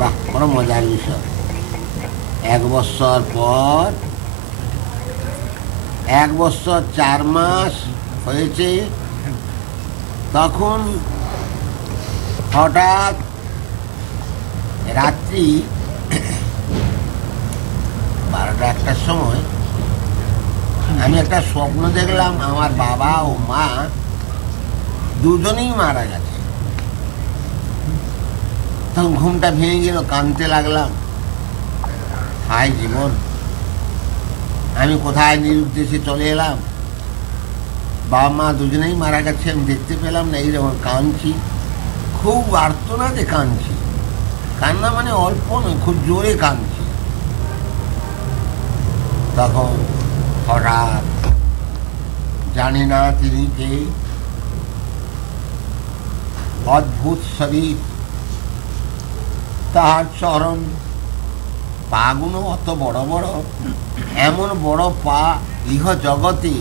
বাহ, বড় মজার বিষয়। 1 বছর পর 1 বছর 4 মাস হয়েছে, তখন হঠাৎ রাত্রি 12টা-1টার সময় আমি একটা স্বপ্ন দেখলাম, আমার বাবা ও মা দুজনেই মারা গেছে। তখন ঘুমটা ভেঙে গেল, কাঁদতে লাগলাম, হায় জীবন, আমি কোথায় নিরুদ্দেশে চলে এলাম, বাবা মা দুজনেই মারা গেছে, আমি দেখতে পেলাম না। এইরকম কাঁদছি, খুব আর্তনাদে কাঁদছি। কান্না মানে অল্প নয়, খুব জোরে কাঁদছি। তখন হঠাৎ, জানি না তিনি কে, অদ্ভুত শরীর, তাহার চরণ, পাগুলো অত বড় বড়, এমন বড় পা ইহ জগতে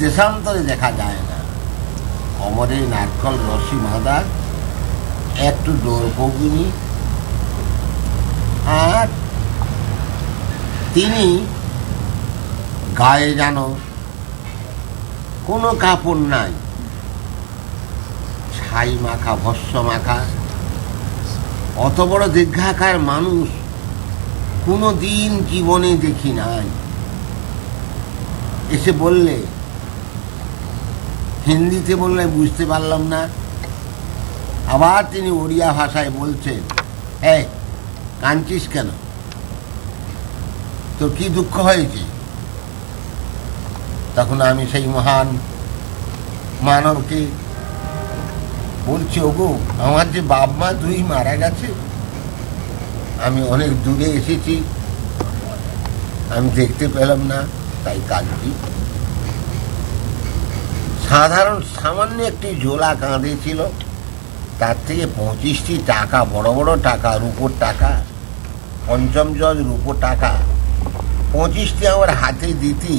দেশান্তরে দেখা যায় না। কোমরে নারকল রশি বাঁধা, একটু দৌড়পৌনি, আর তিনি গায়ে যেন কোনো কাপড় নাই, ছাই মাখা, ভস্য মাখা। অত বড় দীর্ঘাকার মানুষ কোনো দিন জীবনে দেখি নাই। এসে বললে, হিন্দিতে বললে বুঝতে পারলাম না। আবার তিনি ওড়িয়া ভাষায় বলছেন, এই কাঁদছিস কেন, তোর কি দুঃখ হয়েছে? তখন আমি সেই মহান মানবকে বলছি, ওগো, আমার যে বাপ মা দুই মারা গেছে, আমি অনেক দূরে এসেছি, আমি দেখতে পেলাম না, তাই কাঁদছি। সাধারণ সামান্য একটি ঝোলা কাঁধেছিল, তার থেকে 25টি টাকা, বড় বড় টাকা, রূপোর টাকা, পঞ্চম জজ রূপোর টাকা 25টি আমার হাতে দিতি।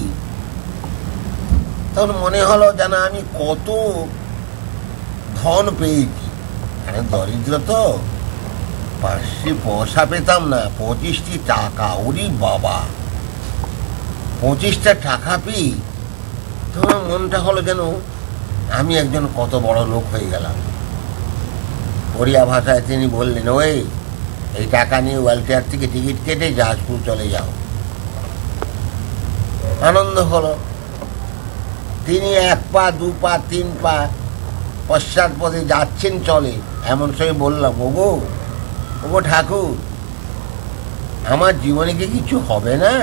তখন মনে হলো যেন আমি কত ধন পেয়েছি। কারণ দরিদ্র তো, 5 পয়সা পেতাম না, 25টি টাকা, ওরে বাবা, 25টা টাকা পেয়ে তোমার মনটা হলো যেন আমি একজন কত বড় লোক হয়ে গেলাম। ওড়িয়া ভাষায় তিনি বললেন, ওই এই টাকা নিয়ে ওয়ালটেয়ার থেকে টিকিট কেটে জাহাজপুর চলে যাও। আনন্দ হলো। তিনি 1 পা 2 পা 3 পা পশ্চাৎ পদে যাচ্ছেন চলে, এমন সময় বললাম, ওগো ওগো ঠাকুর, আমার জীবনে কি কিছু হবে না?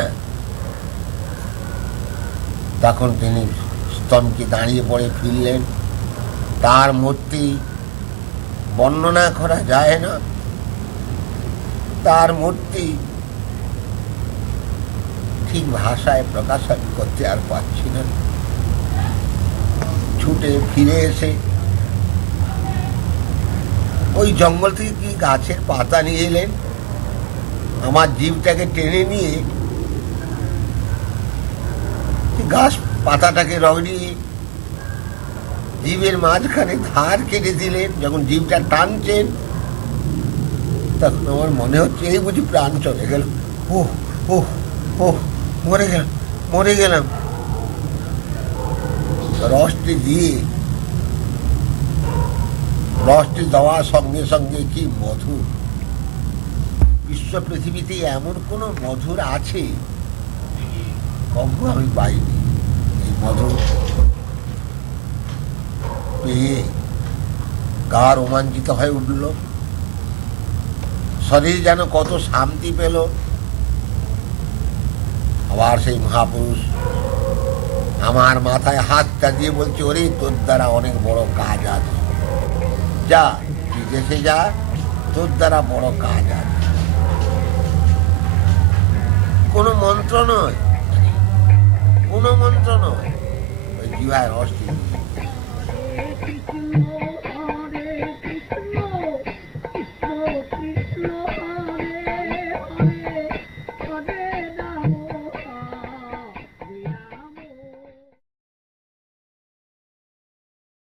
তখন তিনি স্তম্ভে দাঁড়িয়ে পড়ে ফিরলেন। তার মূর্তি বর্ণনা করা যায় না, তার মূর্তি ঠিক ভাষায় প্রকাশ আমি করতে আর পারছি না। ছুটে ফিরে এসে ওই জঙ্গল থেকে কি গাছের পাতা নিয়ে এলেন, আমার জীবটাকে টেনে নিয়ে গাছ পাতাটাকে রগড়িয়ে জীবের মাঝখানে ধার কেটে দিলেন। যখন জীবটা টানছেন, তখন আমার মনে হচ্ছে এই বুঝি প্রাণ চলে গেল। ওহ ওহ ওহ, মরে গেলাম, মরে গেলাম। রসটি দেওয়ার সঙ্গে সঙ্গে কি মধুর! বিশ্ব পৃথিবীতে এমন কোন মধুর আছে কখনো আমি পাইনি। এই মধু পেয়ে গা রোমাঞ্চিত হয়ে উঠল, শরীর যেন কত শান্তি পেল। আবার সেই মহাপুরুষ আমার মাথায় হাতটা দিয়ে বলছে, ওরে তোর দ্বারা অনেক বড় কাজ আছে, যা বিদেশে যা, তোর দ্বারা বড় কাজ আছে। কোনো মন্ত্র নয়, কোনো মন্ত্র নয়, ওই জিভায় রসটি